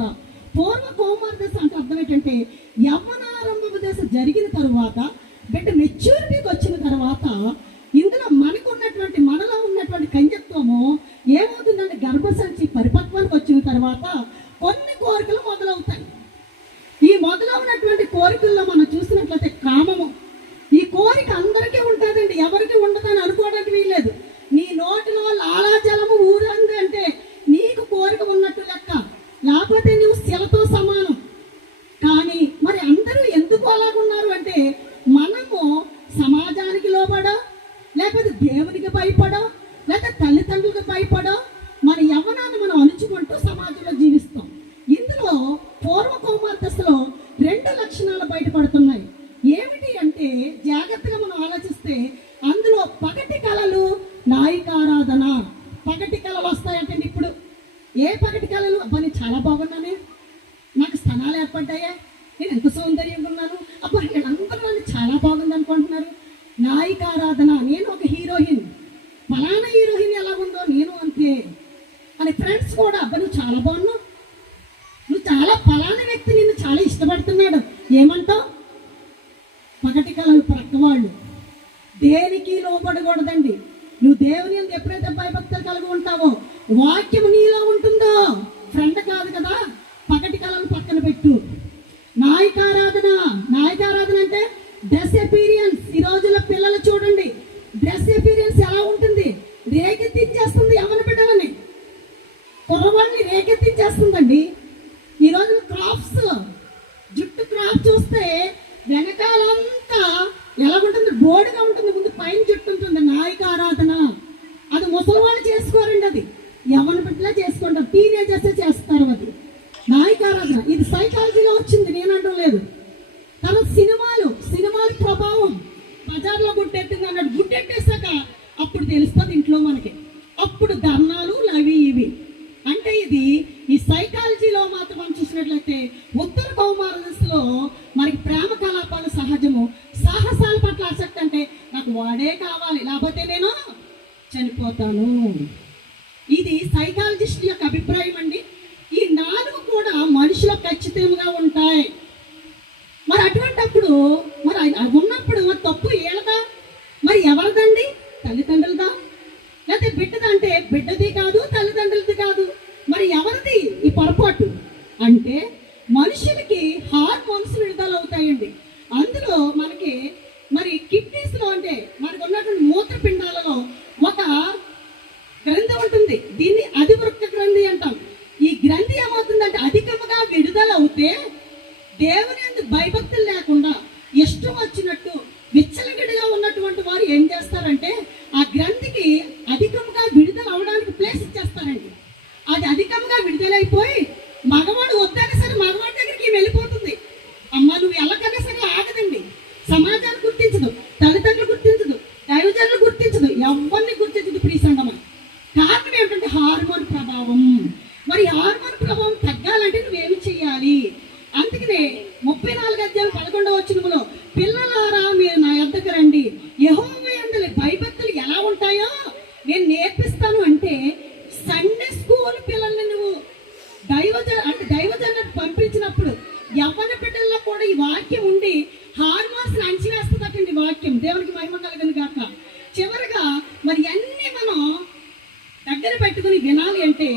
పూర్వ కౌమార దశ అంటే అర్థం ఏంటంటే యవ్వనారంభ దశ జరిగిన తరువాత, బిడ్డ మెచ్యూరిటీకి వచ్చిన తర్వాత, ఇందులో మనలో ఉన్నటువంటి కన్యత్వము ఏమవుతుందంటే గర్భసంచి పరిపక్వానికి వచ్చిన తర్వాత కొన్ని కోరికలు మొదలవుతాయి. ఈ మొదలవునటువంటి కోరికల్లో మనం చూసినట్లయితే కామము. ఈ కోరిక అందరికీ ఉంటుందండి, ఎవరికి ఉండదని అనుకోవడానికి వీల్లేదు. నీ నోటిలో లాలాజలము ఊరంది అంటే నీకు కోరిక ఉన్నట్టు లెక్క, లేకపోతే నువ్వు శిలతో సమానం. కానీ మరి అందరూ ఎందుకు అలాగున్నారు అంటే, మనము సమాజానికి లోబడో, లేకపోతే దేవునికి భయపడో, లేకపోతే తల్లిదండ్రులకు భయపడో మన యవ్వనాన్ని మనం అణుచుకుంటూ సమాజంలో జీవిస్తాం. ఇందులో పూర్వ కౌమార దశలో 2 లక్షణాలు బయటపడుతున్నాయి. ఏమిటి అంటే జాగ్రత్తగా మనం ఆలోచిస్తే అందులో పగటి కళలు, నాయికారాధన. పగటి కళలు వస్తాయంటే ఇప్పుడు ఏ పగటి కళలు? అబ్బా నేను చాలా బాగున్నానే, నాకు స్థనాలు ఏర్పడ్డాయా, నేను ఎంత సౌందర్యంగా ఉన్నాను, అబ్బా వీళ్ళందరూ నన్ను చాలా బాగుంది అనుకుంటున్నారు. నాయికారాధన, నేను ఒక హీరోయిన్, ఫలానా హీరోయిన్ ఎలాగుందో నేను అంతే అని. ఫ్రెండ్స్ కూడా అబ్బా నువ్వు చాలా బాగున్నావు, నువ్వు చాలా ఫలానా వ్యక్తి నిన్ను చాలా ఇష్టపడుతున్నాడు, ఏమంటావు? పగటి కళలు ప్రక్కవాళ్ళు. దేనికి లోపడకూడదండి. నువ్వు దేవుని యందు ఎప్పుడైతే భయభక్తులు కలిగి ఉంటావో, వాక్యము నీలో ఉంటుందో, ఫ్రెండ్ కాదు కదా. పగటి కళలు పక్కన పెట్టు. నాయికారాధన. నాయికారాధన అంటే డ్రెస్ ఎపీరియన్స్. ఈ రోజుల్లో పిల్లలు చూడండి, డ్రెస్ ఎపీరియన్స్ ఎలా ఉంటుంది, రేకెత్తించేస్తుంది యవ్వన బిడ్డలని, కుర్రవాళ్ళని రేకెత్తించేస్తుందండి. ఈ రోజు క్రాఫ్ట్స్, జుట్టు క్రాఫ్ట్ చూస్తే వెనకాలంతా ఎలాగుంటుంది, బోర్డుగా ఉంటుంది, ముందు పైన జుట్టు ఉంటుంది. నాయికారాధన అది ముసలి వాళ్ళు చేసుకోరండి, అది యవ్వన బిడ్డలే చేసుకుంటారు, టీనేజర్స్ చేస్తారు. అది నాయికారాధన. ఇది సైకాలజీలో వచ్చింది, నేను అనడం లేదు. తర్వాత సినిమాల ప్రభావం. బజార్లో గుడ్డెట్టింది అన్నాడు, గుడ్డెట్టేసాక అప్పుడు తెలుస్తుంది ఇంట్లో మనకి, అప్పుడు ధర్నాలు అవి ఇవి. అంటే ఇది ఈ సైకాలజీలో మాత్రం మనం చూసినట్లయితే ఉత్తర కౌమార దశలో మనకి ప్రేమ కలాపాలు సహజము. సాహసాల పట్ల ఆసక్తి. అంటే నాకు వాడే కావాలి, లేకపోతే నేను చనిపోతాను. ఇది సైకాలజిస్ట్ యొక్క అభిప్రాయం అండి. ఈ 4 కూడా మనిషిలో ఖచ్చితంగా ఉంటాయి. మరి అటువంటిప్పుడు మరి ఉన్నప్పుడు మరి తప్పు ఏలదా? మరి ఎవరిదండి? తల్లిదండ్రులదా? లేకపోతే బిడ్డదా? అంటే బిడ్డది కాదు, తల్లిదండ్రులది కాదు. మరి ఎవరిది ఈ పొరపాటు? అంటే మనుషులకి హార్మోన్స్ విడుదల అవుతాయండి. అందులో మనకి మరి కిడ్నీస్లో అంటే మనకు ఉన్నటువంటి మూత్రపిండాలలో ఒక గ్రంథి ఉంటుంది, దీన్ని అధివృక్క గ్రంథి అంటాం. ఈ గ్రంథి ఏమవుతుందంటే అధికంగా విడుదల అవుతే దేవుని యందు భయభక్తులు లేకుండా ఇష్టం వచ్చినట్టు విచ్చలవిడిగా ఉన్నటువంటి వారు ఏం చేస్తారంటే ఆ గ్రంథికి అధికంగా విడుదల అవడానికి ప్లేస్ ఇచ్చేస్తారండి. అది అధికంగా విడుదలైపోయి మగవాడు వద్దనే సరే మగవాడి దగ్గరికి వెళ్ళిపోతుంది. అమ్మ నువ్వు ఎలాగైనా సరే ఆగదండి. సమాజాన్ని గుర్తించదు, తల్లి యొద్దకు రండి. యెహోవా యందు భయభక్తులు ఎలా ఉంటాయో నేను నేర్పిస్తాను అంటే, సండే స్కూల్ పిల్లల్ని నువ్వు దైవజనులకు పంపించినప్పుడు యవ్వన బిడ్డల్లో కూడా ఈ వాక్యం ఉండి హార్మోన్స్ అణిచివేస్తుందటండి వాక్యం. దేవునికి మహిమ కలుగును గాక. చివరిగా మరి అన్ని మనం దగ్గర పెట్టుకుని వినాలి అంటే,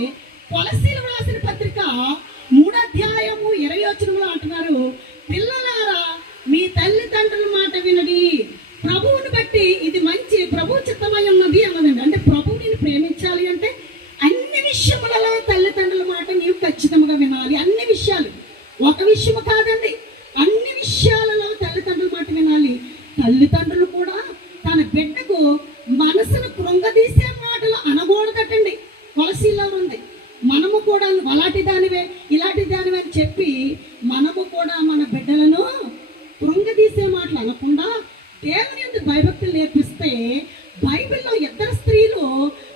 కొలసీలు రాసిన పత్రిక 3వ అధ్యాయము 20వ వచనంలో అంటున్నారు, పిల్లలారా మీ తల్లిదండ్రుల మాట వినడి, ప్రభువుని బట్టి ఇది మంచి ప్రభు చిత్తమై ఉన్నది అన్నదండి. అంటే ప్రభువు నేను ప్రేమించాలి అంటే అన్ని విషయములలో తల్లిదండ్రుల మాట నీవు ఖచ్చితంగా వినాలి. అన్ని విషయాలు, ఒక విషయము కాదండి, అన్ని విషయాలలో తల్లిదండ్రుల మాట వినాలి. తల్లిదండ్రులు కూడా తన బిడ్డకు మనసును కృంగదీసే మాటలు అనకూడదటండి. కొలసీలో ఉంది. మనము కూడా అలాంటి దానివే ఇలాంటి దానివే అని చెప్పి మనము కూడా మన బిడ్డలను కృంగదీసే మాటలు అనకుండా దేవుని యందు భయభక్తులు నేర్పిస్తే, బైబిల్లో ఇద్దరు స్త్రీలు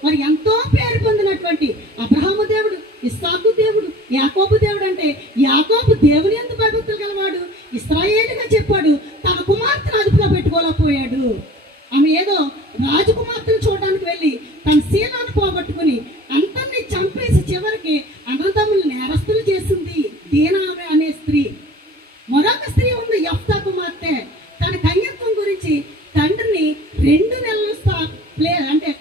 మరి ఎంతో పేరు పొందినటువంటి అబ్రహాము దేవుడు, ఇస్సాకు దేవుడు, యాకోబు దేవుడు. అంటే యాకోబు దేవుని యందు భయభక్తులు గలవాడు, ఇశ్రాయేలుగా చెప్పాడు. తన కుమార్తెను అదుపులో పెట్టుకోలేకపోయాడు. ఆమె ఏదో రాజకుమార్తెను చూడడానికి వెళ్ళి తన శీలాన్ని పోగొట్టుకుని అందరినీ చంపేసి చివరికి అన్నదమ్ములు నేరస్తులు చేసింది దీనా అనే స్త్రీ. మరొక స్త్రీ ఉంది, యెఫ్తా కుమార్తె. తన కన్యత్వం గురించి తండ్రిని 2 నెలలు అంటే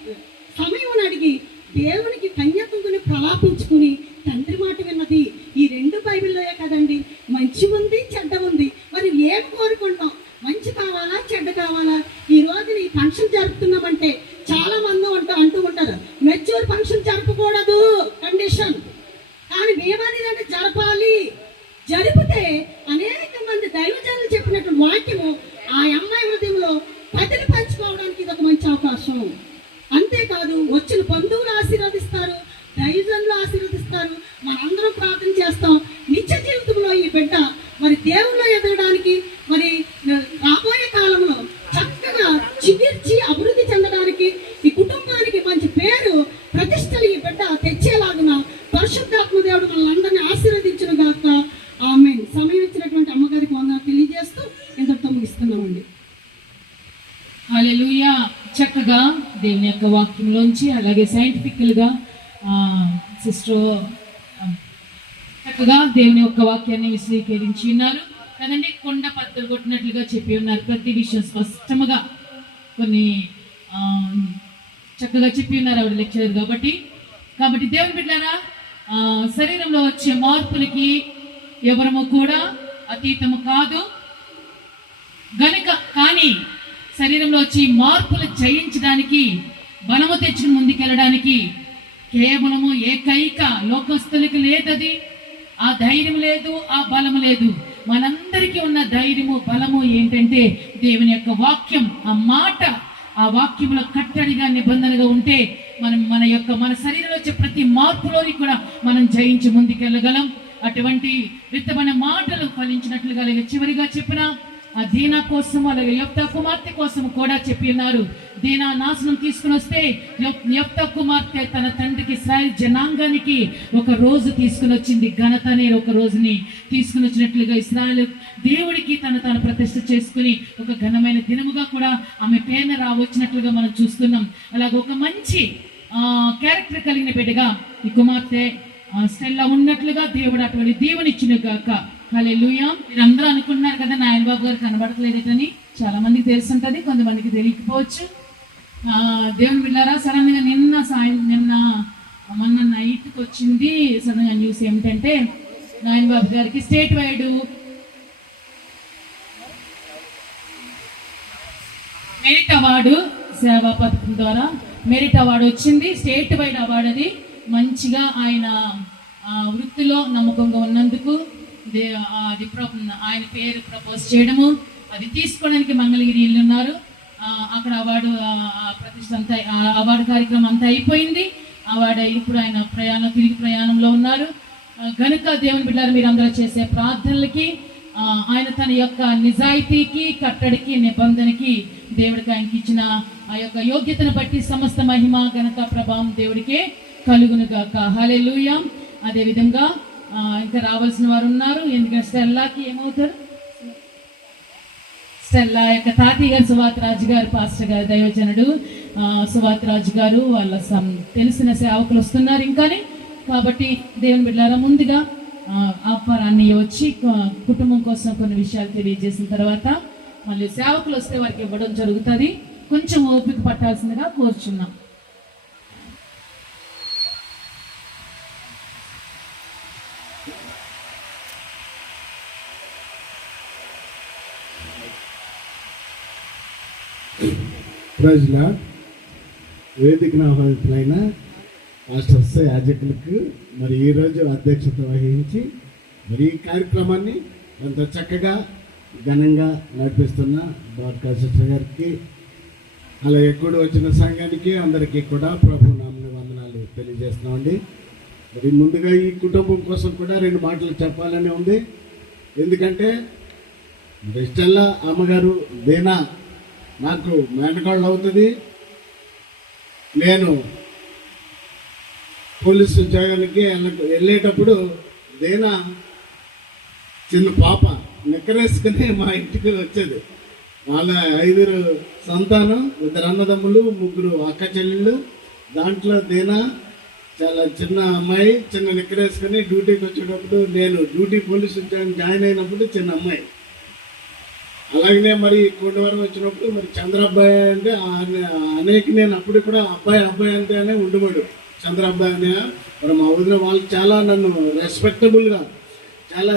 సమయం అడిగి దేవునికి కన్యత్వం గురించి ప్రలాపించుకుని తండ్రి మాట విన్నది. ఈ 2 బైబిల్లోయే కదండి. మంచి ఉంది, చెడ్డ ఉంది. మరి ఏం కోరుకుంటాం? మంచి కావాలా, చెడ్డ కావాలా? ఈ రోజు ఈ ఫంక్షన్ జరుపుతున్నామంటే చాలా మంది అంటూ ఉంటారు, మెచ్యూర్ ఫంక్షన్ జరపకూడదు కండిషన్. కానీ మేమనేదంటే జరపాలి. జరిపితే అనేక మంది దైవజనులు చెప్పినటువంటి వాక్యము ఆ అమ్మాయి హృదయంలో పదిలి పంచుకోవడానికి ఇది ఒక మంచి అవకాశం. అంతేకాదు వచ్చిన బంధువులు ఆశీర్వదిస్తారు, దైవజనులు ఆశీర్వదిస్తారు, మనందరం ప్రార్థన చేస్తాం. నిత్య జీవితంలో ఈ బిడ్డ మరి దేవుల్లో ఎదగడానికి, మరి రాబోయే కాలంలో చక్కగా చిగిర్చి అభివృద్ధి చెందడానికి, ఈ కుటుంబానికి మంచి పేరు ప్రతిష్టలు ఈ బిడ్డ తెచ్చేలాగున పరిశుద్ధాత్మ దేవుడు మనల్ని ఆశీర్వదించును గాక. ఆమేన్. సమయం ఇచ్చినటువంటి అమ్మగారికి వందనాలు తెలియజేస్తూ ఇంతటితో ముగిస్తున్నామండి. హల్లెలూయా. చక్కగా దేవుని యొక్క వాక్యంలోంచి, అలాగే సైంటిఫికల్గా సిస్టర్ చక్కగా దేవుని యొక్క వాక్యాన్ని విశ్లేషించి ఉన్నారు కదండి. కొండ పద్దలు కొట్టినట్లుగా చెప్పి ఉన్నారు. ప్రతి విషయం స్పష్టముగా కొన్ని చక్కగా చెప్పి ఉన్నారు ఆవిడ లెక్చరర్ కాబట్టి దేవుని బిడ్డలారా, శరీరంలో వచ్చే మార్పులకి ఎవరము కూడా అతీతము కాదు గనుక, కానీ శరీరంలో వచ్చి మార్పులు జయించడానికి, బలము తెచ్చుకుని ముందుకెళ్ళడానికి కేవలము ఏకైక లోకస్తులకి లేదది. ఆ ధైర్యం లేదు, ఆ బలము లేదు. మనందరికీ ఉన్న ధైర్యము, బలము ఏంటంటే దేవుని యొక్క వాక్యం. ఆ మాట, ఆ వాక్యంలో కట్టడిగా నిబంధనగా ఉంటే మన శరీరంలో వచ్చే ప్రతి మార్పులోని కూడా మనం జయించి ముందుకెళ్ళగలం. అటువంటి విత్తమైన మాటలు ఫలించినట్లుగా, అలాగే చివరిగా చెప్పిన ఆ దీనా కోసం, అలాగే యెఫ్తా కుమార్తె కోసం కూడా చెప్పి ఉన్నారు. దీనా నాశనం తీసుకుని వస్తే యెఫ్తా కుమార్తె తన తండ్రికి ఇశ్రాయేల్ జనాంగానికి ఒక రోజు తీసుకుని వచ్చింది. ఘనత అనే ఒక రోజుని తీసుకుని వచ్చినట్లుగా ఇశ్రాయేల్ దేవుడికి తను ప్రతిష్ఠ చేసుకుని ఒక ఘనమైన దినముగా కూడా ఆమె పేరున రావచ్చినట్లుగా మనం చూస్తున్నాం. అలాగే ఒక మంచి క్యారెక్టర్ కలిగిన బిడ్డగా ఈ కుమార్తె స్టెల్లా ఉన్నట్లుగా దేవుడు అటువంటి దీవెనిచ్చును గాక. హల్లెలూయా. మీరందరూ అనుకుంటున్నారు కదా నాయన బాబు గారు కనబడట్లేదని. చాలా మందికి తెలిసి ఉంటుంది, కొంతమందికి తెలియకపోవచ్చు. దేవుని బిడ్డారా, సడన్ గా నిన్న మొన్న నైట్కి వచ్చింది సడన్ గా న్యూస్ ఏమిటంటే, నాయన బాబు గారికి స్టేట్ వైడ్ మెరిట్ అవార్డు, సేవా పథకం ద్వారా మెరిట్ అవార్డు వచ్చింది. State wide award. అది మంచిగా ఆయన వృత్తిలో నమ్మకంగా ఉన్నందుకు ఆయన పేరు ప్రపోజ్ చేయడము, అది తీసుకోవడానికి మంగళగిరి ఉన్నారు. అక్కడ అవార్డు ప్రతిష్ట అంతా, అవార్డు కార్యక్రమం అంతా అయిపోయింది. అవార్డు ఇప్పుడు ఆయన తిరిగి ప్రయాణంలో ఉన్నారు. గనుక దేవుని బిడ్డలారా, మీరందరూ చేసే ప్రార్థనలకి, ఆయన తన యొక్క నిజాయితీకి, కట్టడికి, నిబంధనకి, దేవుడికి ఆయనకి ఇచ్చిన ఆ యొక్క యోగ్యతను బట్టి సమస్త మహిమ, ఘనత, ప్రభావం దేవుడికే కలుగును గాక. హల్లెలూయా. అదేవిధంగా ఇంకా రావాల్సిన వారు ఉన్నారు. ఎందుకంటే స్టెల్లాకి ఏమవుతారు, స్టెల్లా యొక్క తాతయ్య గారు సువార్త రాజు గారు, పాస్టర్ గారు, దైవజనుడు సువార్త రాజు గారు, వాళ్ళ తెలిసిన సేవకులు వస్తున్నారు ఇంకానే. కాబట్టి దేవుని బిడ్డలారా, ముందుగా అప్పారాన్ని వచ్చి కుటుంబం కోసం కొన్ని విషయాలు తెలియజేసిన తర్వాత మళ్ళీ సేవకులు వస్తే వారికి ఇవ్వడం జరుగుతుంది. కొంచెం ఓపిక పట్టాల్సిందిగా కోరుచున్నాం. ప్రజల వేదికను ఆహ్వానితులైన మాస్టర్స్, యాజకులకు మరి ఈరోజు అధ్యక్షత వహించి మరి ఈ కార్యక్రమాన్ని ఎంతో చక్కగా ఘనంగా నడిపిస్తున్న బ్రాడ్కాస్ట్ గారికి, అలాగే కూడా వచ్చిన సంఘానికి అందరికీ కూడా ప్రభు నామమున వందనాలు తెలియజేస్తున్నామండి. మరి ముందుగా ఈ కుటుంబం కోసం కూడా 2 మాటలు చెప్పాలని ఉంది. ఎందుకంటే స్టెల్లా అమ్మగారు దేనా నాకు మేనకాళ్ళు అవుతుంది. నేను పోలీసు ఉద్యోగానికి వెళ్ళేటప్పుడు దేనా చిన్న పాప నిక్కరేసుకుని మా ఇంటికి వచ్చేది. వాళ్ళ 5 సంతానం, 2 అన్నదమ్ములు, 3 అక్క చెల్లెళ్ళు. దాంట్లో దేనా చాలా చిన్న అమ్మాయి, చిన్న నిక్కరేసుకుని డ్యూటీకి వచ్చేటప్పుడు, నేను డ్యూటీ పోలీసు ఉద్యోగం జాయిన్ అయినప్పుడు చిన్న అమ్మాయి. అలాగనే మరి కోటవరం వచ్చినప్పుడు మరి చంద్రబ్బాయి అంటే అనేక, నేను అప్పుడు కూడా అబ్బాయి అంటేనే ఉండబడు చంద్రబ్బాయి అనే. మరి మా వదిన వాళ్ళు చాలా నన్ను రెస్పెక్టబుల్గా, చాలా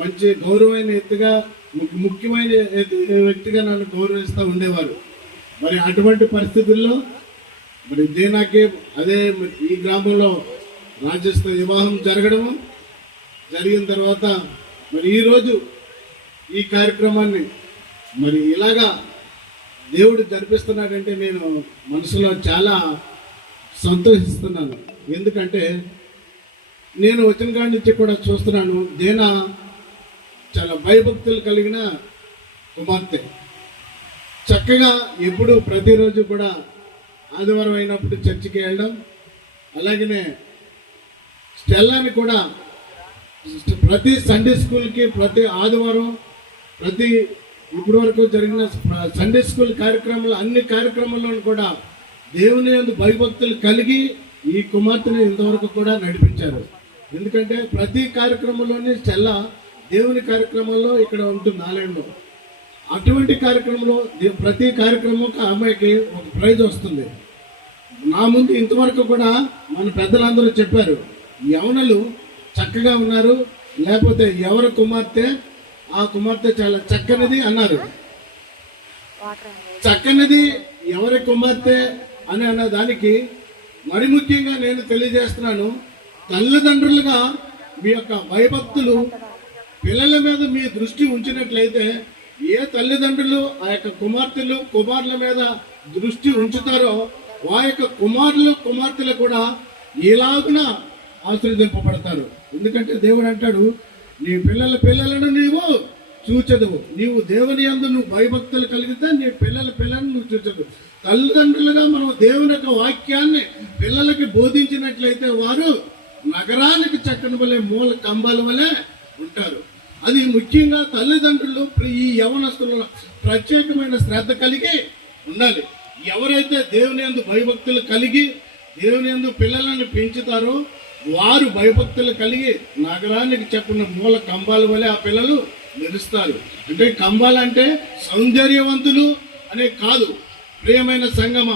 మంచి గౌరవమైన ఎత్తుగా, ముఖ్యమైన వ్యక్తిగా నన్ను గౌరవిస్తూ ఉండేవారు. మరి అటువంటి పరిస్థితుల్లో మరి దేనాకి అదే ఈ గ్రామంలో రాజస్థ వివాహం జరిగిన తర్వాత మరి ఈరోజు ఈ కార్యక్రమాన్ని మరి ఇలాగా దేవుడు జరిపిస్తున్నాడంటే నేను మనసులో చాలా సంతోషిస్తున్నాను. ఎందుకంటే నేను వచ్చిన కాడి నుంచి కూడా చూస్తున్నాను, దేనా చాలా భయభక్తులు కలిగిన కుమార్తె. చక్కగా ఎప్పుడు ప్రతిరోజు కూడా ఆదివారం అయినప్పుడు చర్చికి వెళ్ళడం, అలాగనే స్టెల్లాని కూడా ప్రతి సండే స్కూల్కి, ప్రతి ఆదివారం, ప్రతి ఇప్పటి వరకు జరిగిన సండే స్కూల్ కార్యక్రమాలు, అన్ని కార్యక్రమాలను కూడా దేవుని యందు భయభక్తులు కలిగి ఈ కుమార్తెని ఇంతవరకు కూడా నడిపించారు. ఎందుకంటే ప్రతి కార్యక్రమంలోని స్టెల్లా దేవుని కార్యక్రమంలో ఇక్కడ ఉంటుంది ఆలయంలో. అటువంటి కార్యక్రమంలో ప్రతి కార్యక్రమంకి అమ్మాయికి ఒక ప్రైజ్ వస్తుంది. నా ముందు ఇంతవరకు కూడా మన పెద్దలందరూ చెప్పారు, యవనలు చక్కగా ఉన్నారు, లేకపోతే ఎవరి కుమార్తె ఆ కుమార్తె చాలా చక్కనిది అన్నారు. చక్కనిది ఎవరి కుమార్తె అని అన్న దానికి మరి ముఖ్యంగా నేను తెలియజేస్తున్నాను, తల్లిదండ్రులుగా మీ యొక్క భయభక్తులు పిల్లల మీద మీ దృష్టి ఉంచినట్లయితే, ఏ తల్లిదండ్రులు ఆ యొక్క కుమారుల మీద దృష్టి ఉంచుతారో ఆ యొక్క కుమార్తెలు కూడా ఇలాగున ఆశీర్వదింపబడతారు. ఎందుకంటే దేవుడు అంటాడు, నీ పిల్లలను నీవు చూచెదవు, నీవు దేవుని యందు నువ్వు భయభక్తులు కలిగితే నీ పిల్లలను నువ్వు చూచెదవు. తల్లిదండ్రులుగా మనం దేవుని యొక్క వాక్యాన్ని పిల్లలకి బోధించినట్లయితే వారు నగరానికి చక్కని వలె మూల కంబాల వలె ఉంటారు. అది ముఖ్యంగా తల్లిదండ్రులు ఈ యవనస్తుల ప్రత్యేకమైన శ్రద్ధ కలిగి ఉండాలి. ఎవరైతే దేవుని యందు భయభక్తులు కలిగి దేవుని యందు పిల్లలను పెంచుతారో వారు భయభక్తులు కలిగి నగరానికి చెప్పిన మూల కంబాల వలె ఆ పిల్లలు మెరుస్తారు. అంటే కంబాలంటే సౌందర్యవంతులు అనే కాదు, ప్రియమైన సంగమ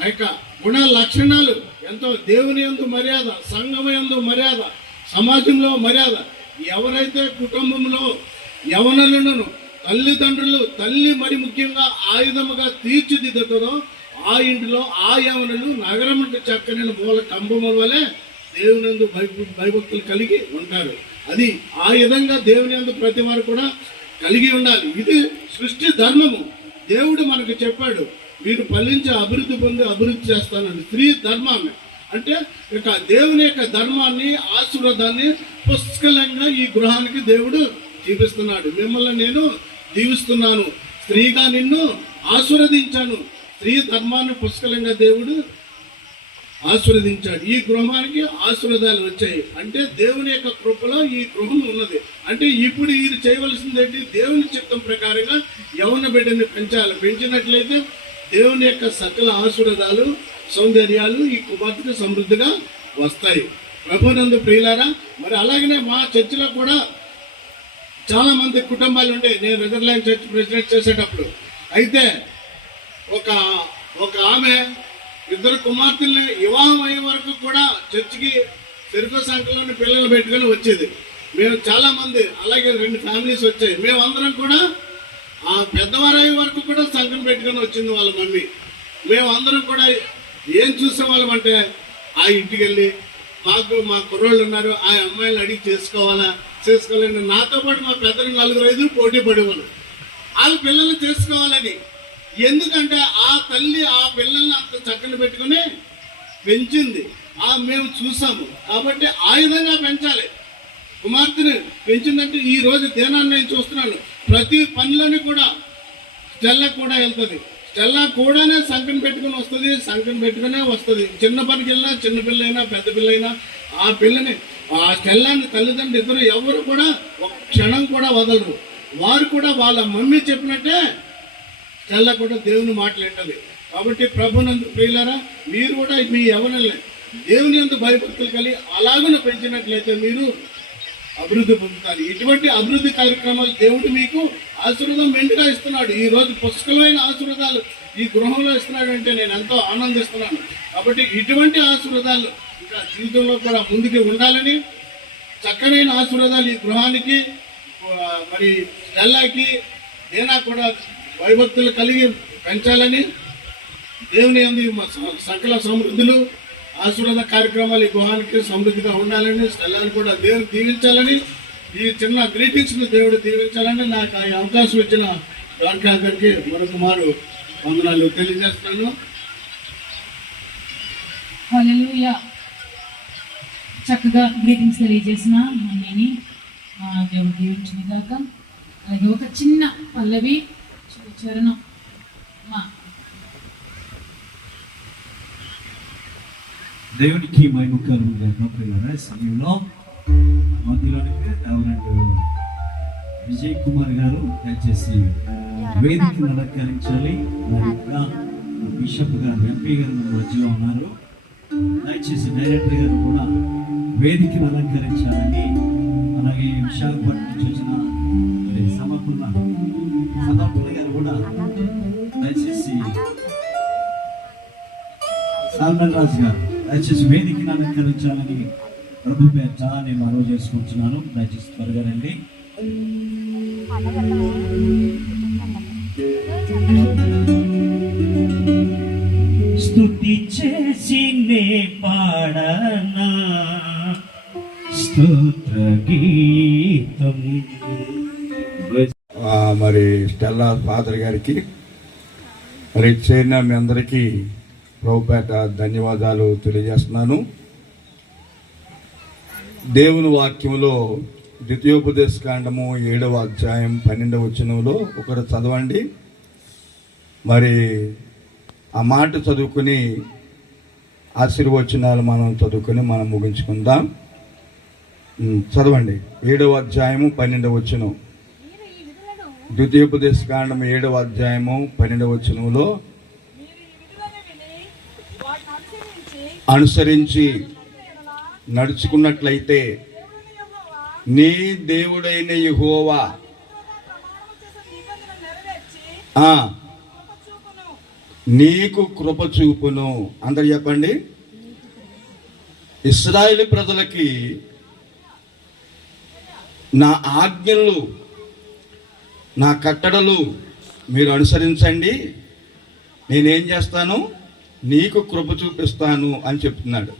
ఆ యొక్క గుణ లక్షణాలు ఎంతో దేవుని యందు మర్యాద, సంఘం యందు మర్యాద, సమాజంలో మర్యాద. ఎవరైతే కుటుంబంలో యవనులను తల్లి మరి ముఖ్యంగా ఆయుధముగా తీర్చిదిద్దుతుందో ఆ ఇంటిలో ఆ యవనులు నగరముకు చక్కని మూల కంబముల వలె దేవుని యందు భయభక్తులు కలిగి ఉంటారు. అది ఆ విధంగా దేవుని యందు ప్రతి వారు కూడా కలిగి ఉండాలి. ఇది సృష్టి ధర్మము. దేవుడు మనకు చెప్పాడు, మీరు ఫలించి అభివృద్ధి చేస్తానని. స్త్రీ ధర్మాన్ని అంటే ఇక దేవుని యొక్క ధర్మాన్ని, ఆశీర్వాదాన్ని పుష్కలంగా ఈ గృహానికి దేవుడు చూపిస్తున్నాడు. మిమ్మల్ని నేను దీవిస్తున్నాను, స్త్రీగా నిన్ను ఆశీర్వదించాను. స్త్రీ ధర్మాన్ని పుష్కలంగా దేవుడు ఆశీర్వదించాడు. ఈ గృహానికి ఆశీర్వాదాలు వచ్చాయి. అంటే దేవుని యొక్క కృపలో ఈ గృహం ఉన్నది. అంటే ఇప్పుడు వీరు చేయవలసింది ఏంటి? దేవుని చిత్తం ప్రకారంగా యవ్వన బిడ్డని పెంచాలి. పెంచినట్లయితే దేవుని యొక్క సకల ఆశీర్వాదాలు, సౌందర్యాలు ఈ కుమార్తెకు సమృద్ధిగా వస్తాయి. ప్రభునందు ప్రియులారా, మరి అలాగనే మా చర్చిలో కూడా చాలా మంది కుటుంబాలు ఉండే. నేను రిజర్లైన్ చర్చ్ ప్రెసిడెంట్ చేసేటప్పుడు అయితే ఒక ఆమె 2 కుమార్తెల్ని వివాహం అయ్యే వరకు కూడా చర్చికి చెరుకు సంఖ్యలోని పిల్లలు పెట్టుకొని వచ్చేది. మేము చాలా మంది అలాగే 2 ఫ్యామిలీస్ వచ్చాయి. మేమందరం కూడా ఆ పెద్దవారు అయ్యే వరకు కూడా సంఖ్యను పెట్టుకొని వచ్చింది వాళ్ళ మమ్మీ. మేమందరం కూడా ఏం చూసేవాళ్ళం అంటే ఆ ఇంటికి వెళ్ళి మా కుర్రోళ్ళు ఉన్నారు, ఆ అమ్మాయిలు అడిగి చేసుకోవాలని నాతో పాటు మా పెద్దలు 4-5 పోటీ పడేవాళ్ళు వాళ్ళ పిల్లల్ని చేసుకోవాలని. ఎందుకంటే ఆ తల్లి ఆ పిల్లల్ని అంత చక్కని పెట్టుకుని పెంచింది. మేము చూసాము. కాబట్టి ఆ విధంగా పెంచాలి. కుమార్తెని పెంచిందంటే ఈ రోజు దినాన్ని నేను చూస్తున్నాను. ప్రతి పనిలోని కూడా స్టెల్లా కూడా వెళ్తుంది. స్టెల్లా కూడానే సంఖ్యను పెట్టుకుని వస్తుంది. సంఖ్యను పెట్టుకునే వస్తుంది. చిన్న పనికి వెళ్ళినా, చిన్న పిల్లైనా పెద్ద పిల్లైనా ఆ పిల్లని ఆ స్టెల్లాని తల్లిదండ్రులు ఇద్దరు ఎవరు కూడా ఒక క్షణం కూడా వదలరు. వారు కూడా వాళ్ళ మమ్మీ చెప్పినట్టే స్టెల్లా కూడా దేవుని మాటలు వింటది. కాబట్టి ప్రభునందు ప్రియులారా, మీరు కూడా మీ యవ్వనల్ని దేవుని యందు భయభక్తులు కలిగి అలాగనే పెంచినట్లయితే మీరు అభివృద్ధి పొందుతారు. ఇటువంటి అభివృద్ధి కార్యక్రమాలు దేవుడు మీకు ఆశీర్వాదం మెండుగా ఇస్తున్నాడు. ఈ రోజు పుష్కలమైన ఆశీర్వాదాలు ఈ గృహంలో ఇస్తున్నాడంటే నేను ఎంతో ఆనందిస్తున్నాను. కాబట్టి ఇటువంటి ఆశీర్వాదాలు ఇంకా జీవితంలో కూడా ముందుకు ఉండాలని, చక్కనైన ఆశీర్వాదాలు ఈ గృహానికి మరి స్టెల్లాకి దేనా కూడా భయభక్తులు కలిగి పెంచాలని, దేవుని యందు సకల సమృద్ధులు ఆశీర్వాద కార్యక్రమాలు ఈ గృహానికి సమృద్ధిగా ఉండాలని, స్టెల్లాని కూడా దేవుడు దీవించాలని, ఈ చిన్న గ్రీటింగ్స్ని దేవుడు దీవించాలని నాకు ఈ అవకాశం ఇచ్చిన డాక్టర్ గారికి మరొక మారు వందనాలు తెలియజేస్తున్నాను. హల్లెలూయా. చక్కగా గ్రీటింగ్స్ తెలియజేసిన మమ్మీని దేవుడు దీవించిన దాకా. అలాగే ఒక చిన్న పల్లవి చరణం మా దేవునికి మహిమకరం ప్రియులారా, సమయంలో మధ్యలోనికి రెవరెండ్ విజయ్ కుమార్ గారు దయచేసి వేదికను అలంకరించాలి. మరి ఇంకా బిషప్ గారు, ఎంపీ గారు మధ్యలో ఉన్నారు. దయచేసి డైరెక్టర్ గారు కూడా వేదికను అలంకరించాలని, అలాగే విశాఖపట్నం నుంచి వచ్చిన మరి సమర్పణ గారు కూడా దయచేసి, సాల్మన్ రాజు గారు దయచేసి వేదికను అలంకరించాలని ప్రభు పేట నేను మనవి చేసుకుంటున్నాను. దయచేసి త్వరగా రండి. స్తుతి చేసి నే పాడనా స్తోత్ర గీతం. మరి స్టెల్లా ఫాదర్ గారికి, మరి చేరిన మీ అందరికీ ప్రభుపేట ధన్యవాదాలు తెలియజేస్తున్నాను. దేవుని వాక్యంలో ద్వితీయోపదేశ కాండము 7వ అధ్యాయం 12వ వచనంలో ఒకరు చదవండి. మరి ఆ మాట చదువుకుని ఆశీర్వచనాలు మనం చదువుకుని మనం ముగించుకుందాం. చదవండి. 7వ అధ్యాయము 12వ వచనం. ద్వితీయోపదేశ కాండం 7వ అధ్యాయము 12వ వచనంలో అనుసరించి నడుచుకున్నట్లయితే నీ దేవుడైన యెహోవా నీకు కృప చూపును. అందరు చెప్పండి. ఇశ్రాయేలు ప్రజలకి నా ఆజ్ఞలు, నా కట్టడలు మీరు అనుసరించండి, నేనేం చేస్తాను, నీకు కృప చూపిస్తాను అని చెప్తున్నాడు.